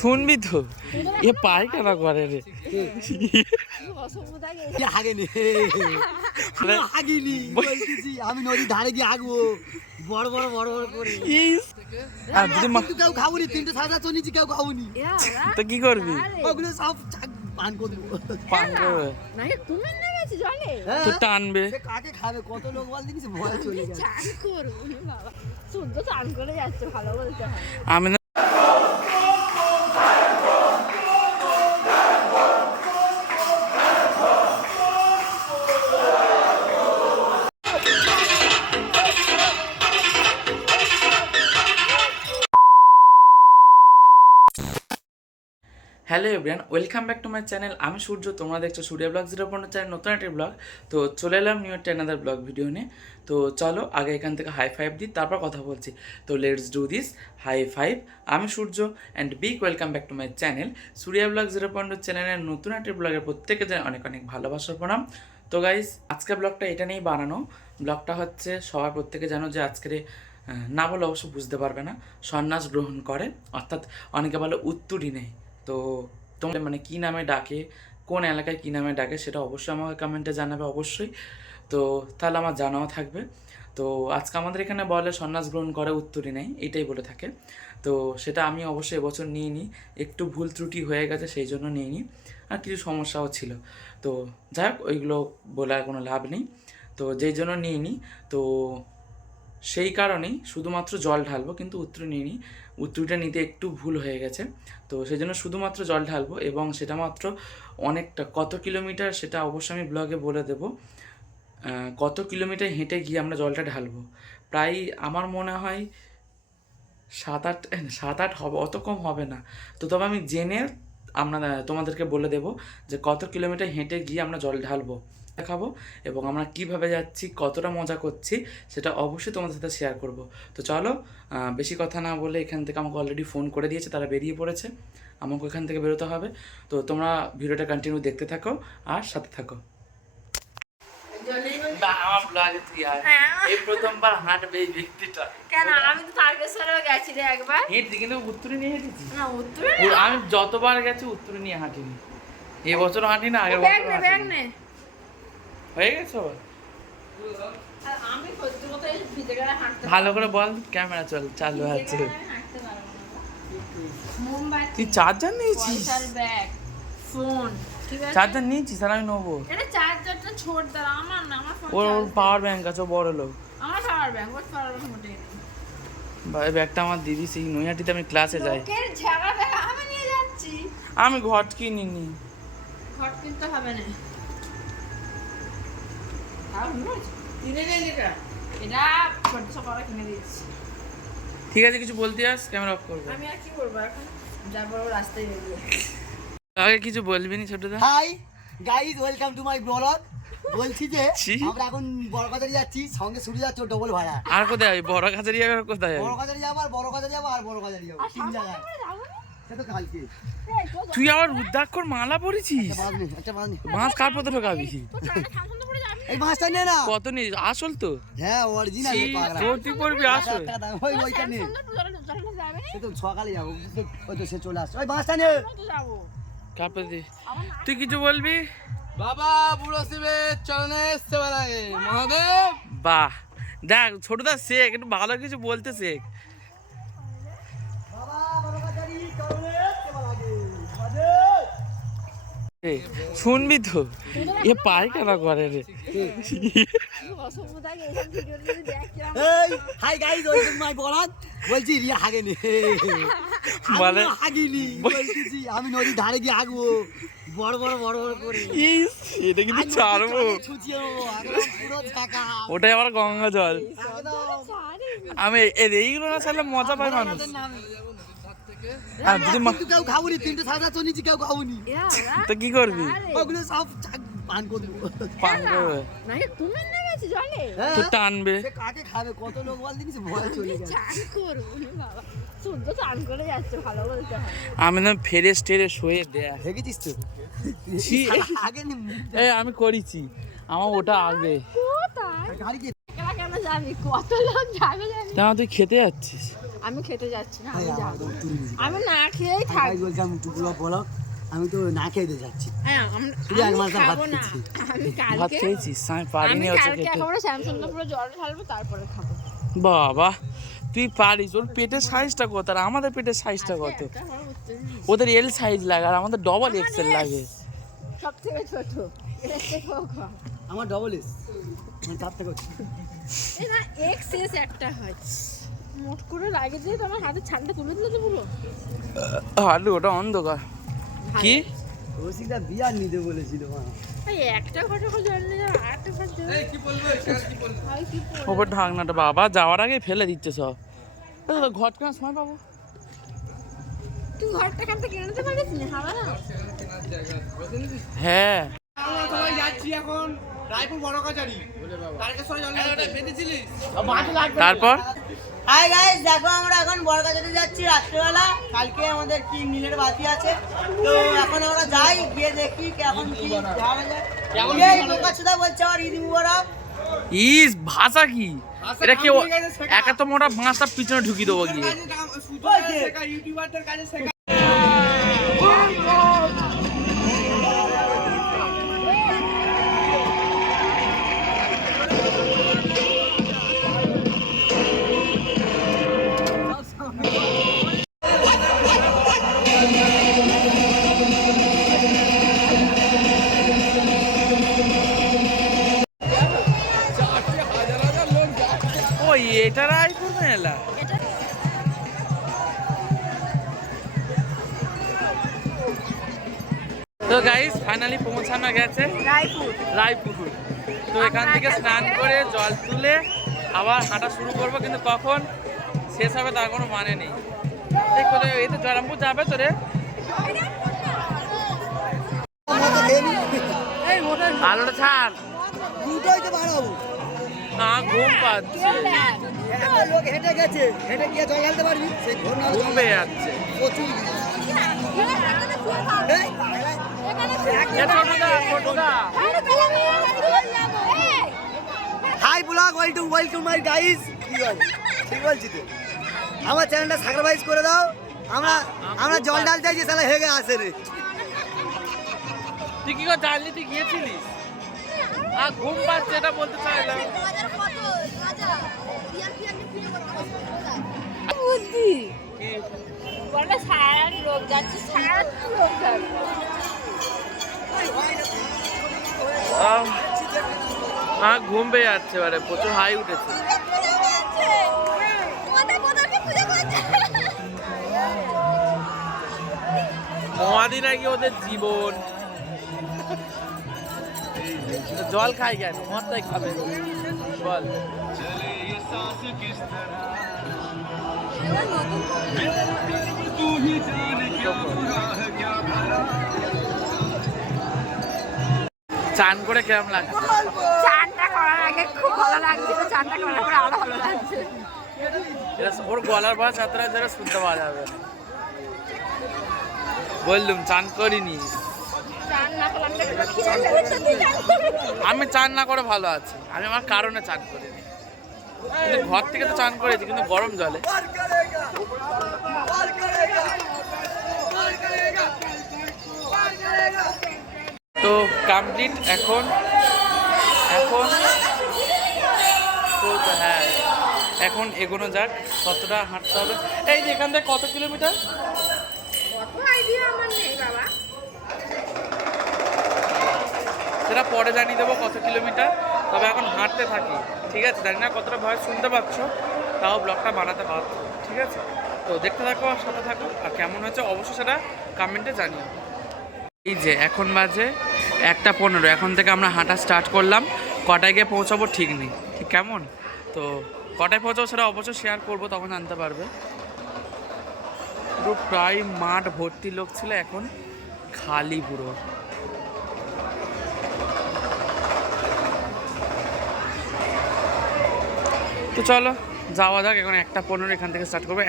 শুনবি তো এ পায়খানা করে রে আমি নদীর ধারে গিয়ে আঁকবো বড় বড় বড় বড় করে কেউ খাবনি, 3টে সাদা চনিছি কেউ খাবনি। তো কি করবি? ওগুলো সব পান করবো। পান করবে তো টানবে। কাকে খাবে? কত লোক বল দেখিস ভয় চলে গেছে। আমি না hello everyone, welcome back to my channel. আমি সূর্য, তোমরা দেখছো সূর্য ব্লগ 0.0 চ্যানেল নতুন একটি ব্লগ। তো চলে এলাম নিউ অ্যানাদার ব্লগ ভিডিও নিয়ে। তো চলো আগে এখান থেকে হাই ফাইভ দিই, তারপর কথা বলছি। তো let's do this, high five. আমি Surya and big welcome back to my channel Surya blog 0.0 চ্যানেলের নতুন একটি ব্লগের প্রত্যেকে জানাই অনেক অনেক ভালোবাসার প্রণাম। তো গাইজ, আজকের ব্লগটা এটা নিয়েই বানানো। ব্লগটা হচ্ছে সবার প্রত্যেকে জানো যে আজকের না বলে অবশ্য বুঝতে পারবে না, সন্ন্যাস গ্রহণ করে, অর্থাৎ অনেকে বলে উত্তরই নেই। তো তোমাদের মানে কী নামে ডাকে, কোন এলাকায় কী নামে ডাকে সেটা অবশ্যই আমাকে কমেন্টে জানাবে অবশ্যই। তো তাহলে আমার জানাও থাকবে। তো আজকে আমাদের এখানে বলে সন্ন্যাস গ্রহণ করে উত্তরই নেই, এটাই বলে থাকে। তো সেটা আমি অবশ্যই এবছর নিইনি, একটু ভুল ত্রুটি হয়ে গেছে সেই জন্য নিইনি, আর কিছু সমস্যাও ছিল। তো যাই হোক, ওইগুলো বলে আর কোনো লাভ নেই। তো যেই জন্য নিইনি, তো সেই কারণেই শুধুমাত্র জল ঢালবো, কিন্তু উত্তর নিইনি। উত্তরটা নিতে একটু ভুল হয়ে গেছে, তো সেই জন্য শুধুমাত্র জল ঢালবো, এবং সেটা মাত্র অনেকটা, কত কিলোমিটার সেটা অবশ্যই আমি ব্লগে বলে দেবো। কত কিলোমিটার হেঁটে গিয়ে আমরা জলটা ঢালবো, প্রায় আমার মনে হয় 7-8 হবে, অত কম হবে না। তো তবে আমি জেনে তোমাদেরকে বলে দেবো যে কত কিলোমিটার হেঁটে গিয়ে আমরা জল ঢালবো দেখাবো, এবং আমরা কিভাবে যাচ্ছি, কতটা মজা করছি সেটা অবশ্যই তোমাদের সাথে শেয়ার করব। তো চলো, বেশি কথা না বলে, এখান থেকে আমাকে অলরেডি ফোন করে দিয়েছে, তারা বেরিয়ে পড়েছে, আমাকে এখান থেকে বেরোতে হবে। তো তোমরা ভিডিওটা কন্টিনিউ দেখতে থাকো আর সাথে থাকো। আমার ব্লগে তুই আর এই প্রথমবার হাঁটবে এই ব্যক্তিটা। কেন? আমি তো তারকেশ্বরেও গেছি রে একবার। হেঁটছি, কিন্তু উত্তরে নিয়ে হেঁটেছি না, উত্তরে আমি যতবার গেছি উত্তরে নিয়ে হাঁটিনি। এবছর হাঁটি না, আগের বছর হাঁটিনি। হয়ে গেছে আমি সত্যি কথা এই ভিজে গেলে হাঁটতে ভালো করে বল, ক্যামেরা চালু আছে। হাঁটতে পারবো না। মোমবাতি, তুই চার্জার নিয়েছিস? পয়সার ব্যাগ, ফোন, ঠিক আছে? চার্জার নিয়েছিস? আর আমি নেবো। এটা চার্জারটা ছোট দাঁড়া, আমার না, আমার ফোন। ওর পাওয়ার ব্যাংক আছে, ও বড় লোক। আমার পাওয়ার ব্যাংক, ওর পাওয়ার ব্যাংক মোটেই নেই। ভাই ব্যাগটা আমার দিদি, সেই নৈহাটিতে আমি ক্লাসে যাই। লোকের ঝাড়া ব্যাগ আমি নিয়ে যাচ্ছি। আমি ঘট কিনিনি। ঘট কিনতে হবে না। কিনে নিয়ে যেটা, এটা ছোট সকালে কিনে দিয়েছি। ঠিক আছে, কিছু বলতে আস, ক্যামেরা অফ করবো। আমি আর কি করবো এখন, যা করবো রাস্তায় বেরিয়ে। আগে কিছু বলবি নি ছোটদা? Hi guys, welcome to my blog. বলছি যে ছি। আমরা এখন বড়কাজারি যাচ্ছি, সঙ্গে ছুটে যাচ্ছে ডবল ভাড়া। আর কোথায় যাবি? বড় কাছারি যাবে? আর কোথায় যাবি? বড়কাজারি যাবো, আর বড়কাজারি যাবো, আর বড়কাজারি যাবো, 3 জায়গায়। সেটা কালকে। তুই আবার রুদ্রাক্ষর মালা পরেছিস? একটা বাঁধ নে। মাছ কার পথে ঢোকাবি? এই মাছটা নে না। কত নিস? আসল তো? হ্যাঁ, অরিজিনাল রে পাগলা। তোর তুই পড়বি আসল? ওই ওইটা নে। সে তো সকালে যাবো, ওই তো সে চলে আসছে। ওই মাছটা নে। কার পথে? তুই কিছু বলবি? বাবা বুড়ো শিবের চরণে সেবা লাগে মহাদেব। বাহ, দেখ ছোটদা শেখ, একটু ভালো কিছু বলতে শেখ। বাবা বড়কাজারি চরণে সেবা লাগে মহাদেব। শুনবি তো এ পায়খানা করে রে। এই high guys, welcome my blog. বলছি রিয়া হাগেনি, মানে হাগিনি বলতেছি, আমি নদীর ধারে গিয়ে হাগবো বড় বড় বড় বড় করে। ইস, এটা কিন্তু ছাড়বো। ছুচিয়ে নেবো, একদম পুরো ছাকা। ওটাই আবার গঙ্গা জল। একদম আমি এইগুলো না চাইলে মজা পায় মানুষ। আর যদি কিন্তু কেউ খাবনি, 3টে সাদা চনিছি কেউ খাবনি। তো কি করবি? ওগুলো সব পান করবো। পান করবে নাকি তুমি নেমেছি জলে? তো টানবে। সে কাকে খাবে? কত লোক বল দেখিস ভয় চলে গেছে। চান করবো বাবা, সূর্য চান করে যাচ্ছে, ভালো বলতে হবে। আমি না ফেরে স্টেরে শুয়ে দেয়া। দেখেছিস তো? ছি। আগে নি এই আমি করেছি, আমার ওটা আগে। কোথায় গাড়ি কে? একলা কেন যাবি? কত লোক যাবে জানি? তা তুই খেতে যাচ্ছিস? আমি খেতে যাচ্ছি না, এই আমি আমার যাবো। তো তুই নিজে। আমি না খেয়েই আমি থাকবো। বলছি আমি টুকুরা বলো আমি তো না খেতে যাচ্ছি হ্যাঁ, শুধু এক আমি মাস ভাত খাবো না। খেয়েছি। আমি ভাত কালকে খেয়েছিস? আমি আমি পারিনি হচ্ছে কালকে খেতে। একেবারে স্যামসুন্দর পুরো জল ঢালবো তারপরে খাবো। বাবা তুই পারিস, ওর পেটের সাইজটা কত আর আমাদের পেটের সাইজটা আজকে কত? একটা বড় উত্তর নেই। ওদের এল সাইজ লাগে আর আমাদের ডবল এক্সেল লাগে। সব থেকে ছোট, এর থেকেও কম। আমার ডবল এস আমি চারটে করছি এই না এক্সএস একটা হয়, মোট করে লাগে দিয়ে তো আমার হাতে ছালটা তুলে দিলে তো পুরো। আলু ওটা অন্ধকার কি? কৌশিকদা বিয়ার নিতে বলেছিল মা এই একটা ঘটে জল নিয়ে যাবে, আরেকটা ঘট জল। এই কি বলবো এখানে কি বলবো ভাই কি পড়ে? ওপর ঢাকনাটা বাবা যাওয়ার আগে ফেলে দিচ্ছে সব। ঘট কেনার সময় পাবো? তুই ঘরটা কানতে কিনে নিতে পারিস না, হবে না? হ্যাঁ আমরা সবাই যাচ্ছি এখন রায়পুর বড় কাচারি তারকেশ্বর জল বেঁধেছিলিস তারপর হাই গাইস দেখো আমরা এখন বড়গাছাতে যাচ্ছি রাত্রেবেলা কালকে আমাদের কি নীলের বাতি আছে তো এখন আমরা যাই গিয়ে দেখি কেমন কি ঝাড়া যায় এই বোকাচোদা বলছে আমার ঈদ মুবারক ইস ভাষা কি এটা? কেউ একা তো মোটা বাঁশটা পিছনে ঢুকিয়ে দেবো গিয়ে। ইউটিউবারদের কাছে শেখা ও এটা রায়পুর মেলা? তো গাইস ফাইনালি পৌঁছানো গেছে রায়পুর। তো এখান থেকে স্নান করে জল তুলে আবার হাঁটা শুরু করবো, কিন্তু কখন শেষ হবে তার কোনো মানে নেই। এই কোথায় এই তো জয়রামপুর যাবে তো রে? আলোটা ছাড় দুটোই তো বাড়াবো না, ঘুম পাচ্ছে, একটা লোক হেঁটে গেছে হেঁটে গিয়ে জল ঢালতে পারবি সেই ঘোর না ঘুম পেয়ে যাচ্ছে। প্রচুর এই, এ ছোটদা, hi blog welcome my guys কি বলে ঠিক বলছি তো আমার চ্যানেলটা সাবস্ক্রাইব করে দাও আমরা আমরা জল ঢালতে যাই শালা হেগে আসে রে তুই কি করে জানলি? তুই গিয়েছিলিস? আর ঘুম পাচ্ছে এটা বলতে চাইলাম। বুদ্ধি কি? বলে সারা লোক যাচ্ছে, সারা লোক যাচ্ছে। ঘুম পেয়ে যাচ্ছে, এবারে প্রচুর হাই উঠেছে। মহাদি নাকি ওদের জীবন। জল খাই কেন? মদ তাই খাবে বল। চান করে কেমন লাগছে? চানটা করার আগে খুব ভালো লাগছিল, চানটা করার পরে আরো ভালো লাগছে। ওর গলার ভাষা ছাত্রা যারা শুনতে পাওয়া যাবে। বললুম চান করিনি, চান না করলাম তো একটু খিদে পেয়েছে, তুই চান করবি? আমি চান না করে ভালো আছি। আমি আমার কারণে চান করিনি, কিন্তু ঘর থেকে তো চান করেছি, কিন্তু গরম জলে। তো কমপ্লিট এখন এখন তো হ্যাঁ এখন এগোনো যাক। কতটা হাঁটতে হবে? এই যে এখান থেকে কত কিলোমিটার? কত আইডিয়া আমার নেই বাবা। সেটা পরে জানিয়ে দেবো কত কিলোমিটার। তবে এখন হাঁটতে থাকি, ঠিক আছে? জানি না কতটা ভয় শুনতে পাচ্ছ, তাও ব্লগটা বানাতে পারছো, ঠিক আছে? তো দেখতে থাকো আর সাথে থাকো, আর কেমন হয়েছে অবশ্যই সেটা কমেন্টে জানিও। এই যে এখন বাজে 1:15, এখন থেকে আমরা হাঁটা স্টার্ট করলাম। কটায় গিয়ে পৌঁছাবো ঠিক নেই, ঠিক কেমন? তো কটায় পৌঁছাবো সেটা অবশ্যই শেয়ার করবো, তখন জানতে পারবে। পুরো প্রায় মাঠ ভর্তি লোক ছিল, এখন খালি পুরো। তো চলো যাওয়া যাক। এখন 1:15 এখান থেকে স্টার্ট করবো।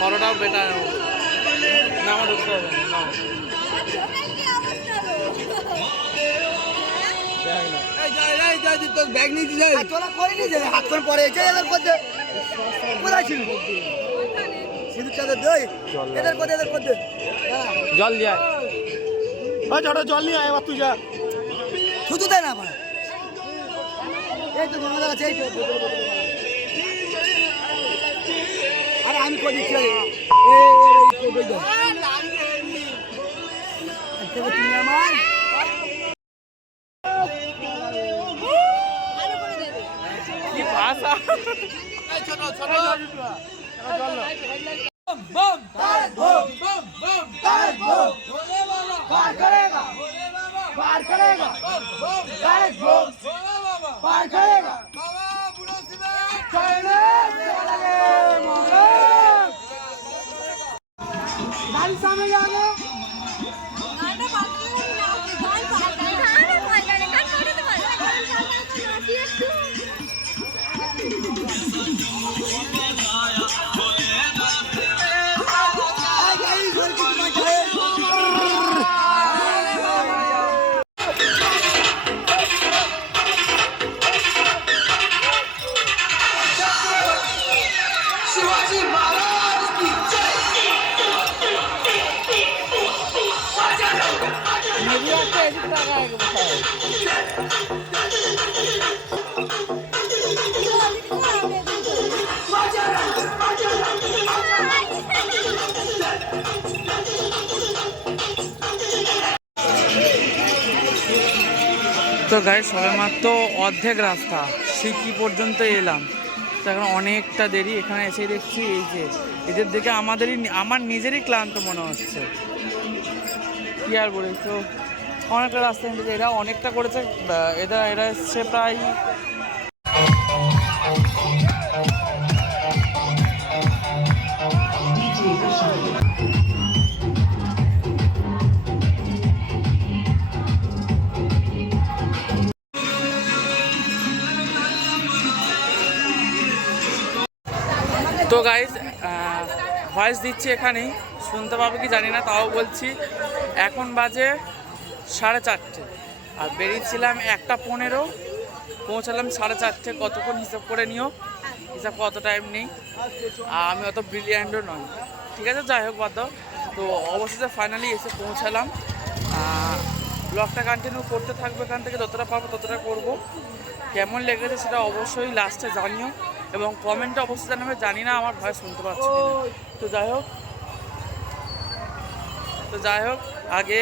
করোটাও বেটার না, আমার ঢুকতে হবে না। ব্যাগ নিয়ে যাই তোরা করে নিয়ে যাবে হাত করে পরে এদের করতে কোথায় ছিল সিঁদুর চাদর দই এদের করতে জল দিয়ে ছোট জল নিয়ে আয়, এবার তুই যা। শুধু দেয় না আমার এই তো গঙ্গা আছে এই তো আরে আমি করে দিচ্ছি তুমি আমার কি ভাষা। ছোট ছোট তো গাইস সবেমাত্র অর্ধেক রাস্তা সিকি পর্যন্ত এলাম, তো এখন অনেকটা দেরি। এখানে এসে দেখছি এই যে এদের দেখে আমার নিজেরই ক্লান্ত মনে হচ্ছে, কি আর বলি। তো অনেকটা রাস্তা হেঁটেছে, এরা অনেকটা করেছে, এরা এসছে প্রায় তো গাইজ ভয়েস দিচ্ছি এখানেই, শুনতে পাবে কি জানি না, তাও বলছি। এখন বাজে 4:30 আর বেরিয়েছিলাম 1:15, পৌঁছালাম 4:30। কতক্ষণ হিসাব করে নিও, হিসাব কত টাইম নেই, আমি অত ব্রিলিয়ান্টও নয়, ঠিক আছে। যাই হোক বাদ দাও। তো অবশেষে ফাইনালি এসে পৌঁছালাম। ব্লগটা কন্টিনিউ করতে থাকবে, এখান থেকে যতটা পারবো ততটা করব। কেমন লেগেছে সেটা অবশ্যই লাস্টে জানিও এবং কমেন্টে অবশ্যই জানাবে। জানি না আমার ভয়েস শুনতে পাচ্ছি কিনা। তো যাই হোক আগে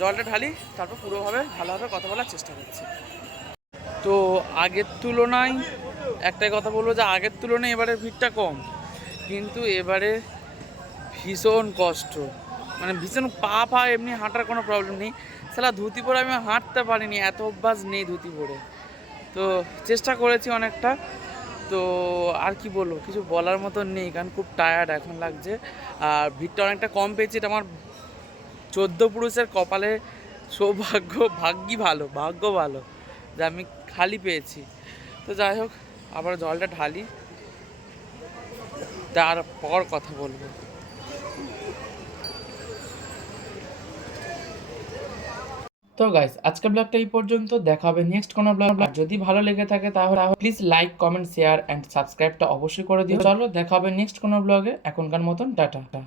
জলটা ঢালি, তারপর পুরোভাবে ভালোভাবে কথা বলার চেষ্টা করছি। তো আগের তুলনায় একটাই কথা বলবো যে আগের তুলনায় এবারে ভিড়টা কম, কিন্তু এবারে ভীষণ কষ্ট, মানে ভীষণ পা এমনি হাঁটার কোনো প্রবলেম নেই। সালা ধুতি পরে আমি হাঁটতে পারিনি, এত অভ্যাস নেই ধুতি পরে। তো চেষ্টা করেছি অনেকটা, তো আর কি বলবো, কিছু বলার মতো নেই, কারণ খুব টায়ার্ড এখন লাগছে। আর ভিড়টা অনেকটা কম পেয়েছি, এটা আমার 14 পুরুষের কপালে সৌভাগ্য, ভাগ্য ভালো যে আমি খালি পেয়েছি। তো যাই হোক আবার জলটা ঢালি, তারপর কথা বলবো। তো গাইস আজকের ব্লগটা এই পর্যন্ত, দেখা হবে নেক্সট কোনো ব্লগ। যদি ভালো লেগে থাকে তাহলে please like, comment, share and সাবস্ক্রাইবটা অবশ্যই করে দিও। চলো দেখা হবে নেক্সট কোনো ব্লগে, এখনকার মতন টাটা।